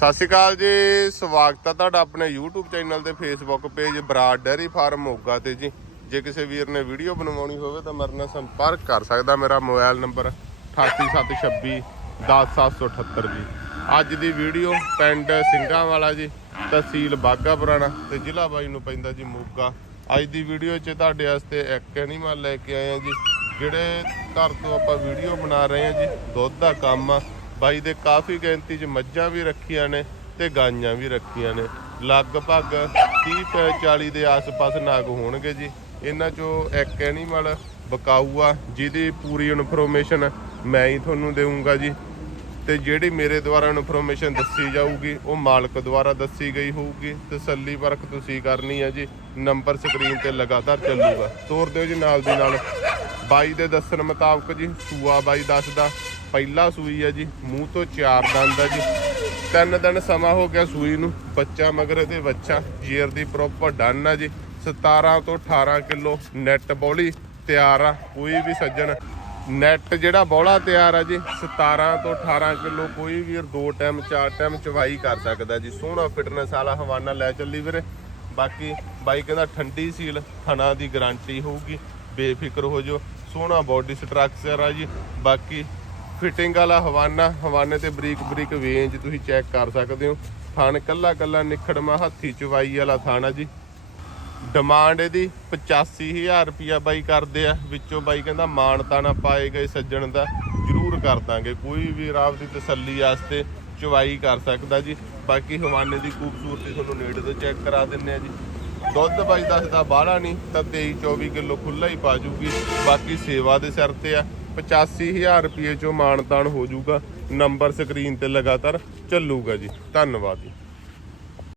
ਸਤਿ ਸ਼੍ਰੀ ਅਕਾਲ ਜੀ, ਸਵਾਗਤ ਹੈ ਤੁਹਾਡਾ ਆਪਣੇ YouTube ਚੈਨਲ ਤੇ Facebook page Brar dairy farm Moga ਤੇ ਜੀ। ਜੇ ਕਿਸੇ ਵੀਰ ਨੇ ਵੀਡੀਓ ਬਣਵਾਉਣੀ ਹੋਵੇ ਤਾਂ ਮੇਰੇ ਨਾਲ ਸੰਪਰਕ ਕਰ ਸਕਦਾ, ਮੇਰਾ ਮੋਬਾਈਲ ਨੰਬਰ 88726 10778 ਜੀ। ਅੱਜ ਦੀ ਵੀਡੀਓ ਪਿੰਡ ਸਿੰਘਾਂ ਵਾਲਾ ਜੀ, ਤਹਿਸੀਲ ਬਾਗਾ ਪੁਰਾਣਾ ਤੇ ਜ਼ਿਲ੍ਹਾ ਬਾਈ ਨੂੰ ਪੈਂਦਾ ਜੀ ਮੋਗਾ। ਅੱਜ ਦੀ ਵੀਡੀਓ 'ਚ ਤੁਹਾਡੇ ਵਾਸਤੇ ਇੱਕ ਐਨੀਮਲ ਲੈ ਕੇ ਆਏ ਆ ਜੀ, ਜਿਹੜੇ ਘਰ ਤੋਂ ਆਪਾਂ ਵੀਡੀਓ ਬਣਾ ਰਹੇ ਆ ਜੀ, ਦੁੱਧ ਦਾ ਕੰਮ। ਆ ਬਾਈ ਦੇ ਕਾਫੀ ਗਿਣਤੀ 'ਚ ਮੱਝਾਂ ਵੀ ਰੱਖੀਆਂ ਨੇ ਤੇ ਗਾਈਆਂ ਵੀ ਰੱਖੀਆਂ ਨੇ। ਲਗਭਗ 30 ਤੋਂ 40 ਦੇ ਆਸ-ਪਾਸ ਨਾਗ ਹੋਣਗੇ ਜੀ। ਇਹਨਾਂ 'ਚੋਂ ਇੱਕ ਐਨੀਮਲ ਬਕਾਊ ਆ ਜਿਹਦੀ ਪੂਰੀ ਇਨਫੋਰਮੇਸ਼ਨ ਮੈਂ ਹੀ ਤੁਹਾਨੂੰ ਦੇਵਾਂਗਾ ਜੀ। ਤੇ ਜਿਹੜੀ ਮੇਰੇ ਦੁਆਰਾ ਇਨਫੋਰਮੇਸ਼ਨ ਦੱਸੀ ਜਾਊਗੀ, ਉਹ ਮਾਲਕ ਦੁਆਰਾ ਦੱਸੀ ਗਈ ਹੋਊਗੀ। ਤਸੱਲੀ ਪਰਖ ਤੁਸੀਂ ਕਰਨੀ ਹੈ ਜੀ। ਨੰਬਰ ਸਕਰੀਨ ਤੇ ਲਗਾਤਾਰ ਚੱਲੂਗਾ। ਤੋਰ ਦਿਓ ਜੀ ਨਾਲ ਦੀ ਨਾਲ। ਬਾਈ ਦੇ ਦੱਸਣ ਮੁਤਾਬਕ ਜੀ, ਸੂਆ ਬਾਈ ਦੱਸਦਾ। ਪਹਿਲਾ ਸੂਈ ਆ ਜੀ, ਮੂੰਹ ਤੋਂ ਚਾਰ ਦੰਦ ਹੈ ਜੀ। ਤਿੰਨ ਦਿਨ ਸਮਾਂ ਹੋ ਗਿਆ ਸੂਈ ਨੂੰ, ਬੱਚਾ ਮਗਰ ਤੇ ਬੱਚਾ ਜੀਰ ਦੀ ਪ੍ਰੋਪਰ ਡਨ ਆ ਜੀ। 17 ਤੋਂ 18 ਕਿਲੋ ਨੈਟ ਬੋਲੀ ਤਿਆਰ ਆ, ਕੋਈ ਵੀ ਸੱਜਣ। ਨੈਟ ਜਿਹੜਾ ਬੋਲਾ ਤਿਆਰ ਆ ਜੀ 17 ਤੋਂ 18 ਕਿਲੋ ਕੋਈ ਵੀ ਦੋ ਟਾਈਮ, ਚਾਰ ਟਾਈਮ ਚਵਾਈ ਕਰ ਸਕਦਾ ਜੀ। ਸੋਹਣਾ ਫਿਟਨੈਸ ਵਾਲਾ ਹਵਾਨਾ ਲੈ ਚੱਲੀ ਵੀਰੇ। ਬਾਕੀ ਬਾਈ ਕਹਿੰਦਾ ਠੰਡੀ ਸੀਲ, ਥਣਾ ਦੀ ਗਾਰੰਟੀ ਹੋਊਗੀ। ਬੇਫਿਕਰ ਹੋ ਜਾਓ। ਸੋਹਣਾ ਬਾਡੀ ਸਟਰਕਚਰ ਆ ਜੀ। ਬਾਕੀ ਫਿਟਿੰਗ ਵਾਲਾ ਹਵਾਨਾ, ਹਵਾਨੇ ਤੇ ਬਰੀਕ ਬਰੀਕ ਵੇਂਜ ਤੁਸੀਂ ਚੈੱਕ ਕਰ ਸਕਦੇ ਹੋ। ਥਣ ਕੱਲਾ ਕੱਲਾ ਨਿਖੜਮਾ ਹੱਥੀ ਚਵਾਈ ਵਾਲਾ ਥਣ ਆ ਜੀ। ਡਿਮਾਂਡ ਇਹਦੀ 85000 ਰੁਪਿਆ ਬਾਈ ਕਰਦੇ ਆ। ਵਿੱਚੋਂ ਬਾਈ ਕਹਿੰਦਾ ਮਾਨਤਾ ਨਾ ਪਾਏ ਗਏ ਸੱਜਣ ਦਾ, ਜ਼ਰੂਰ ਕਰ ਦਾਂਗੇ। ਕੋਈ ਵੀ ਰਾਵ ਦੀ ਤਸੱਲੀ ਵਾਸਤੇ ਚਵਾਈ ਕਰ ਸਕਦਾ ਜੀ। ਬਾਕੀ ਹਵਾਨੇ ਦੀ ਖੂਬਸੂਰਤੀ ਤੁਹਾਨੂੰ ਨੇੜੇ ਤੋਂ ਚੈੱਕ ਕਰਾ ਦਿੰਨੇ ਆ ਜੀ। ਦੁੱਧ ਬਾਈ ਦੱਸਦਾ ਬਾਹਲਾ ਨਹੀਂ, ਤਾਂ 23 24 ਕਿਲੋ ਖੁੱਲਾ ਹੀ ਪਾ ਜੂਗੀ। ਬਾਕੀ ਸੇਵਾ ਦੇ ਸਿਰ ਤੇ ਆ। 85000 ਰੁਪਏ ਚੋਂ ਮਾਨਤਾਨ ਹੋ ਜਾਊਗਾ ਨੰਬਰ ਸਕਰੀਨ ਤੇ ਲਗਾਤਾਰ ਚੱਲੂਗਾ ਜੀ। ਧੰਨਵਾਦ ਜੀ।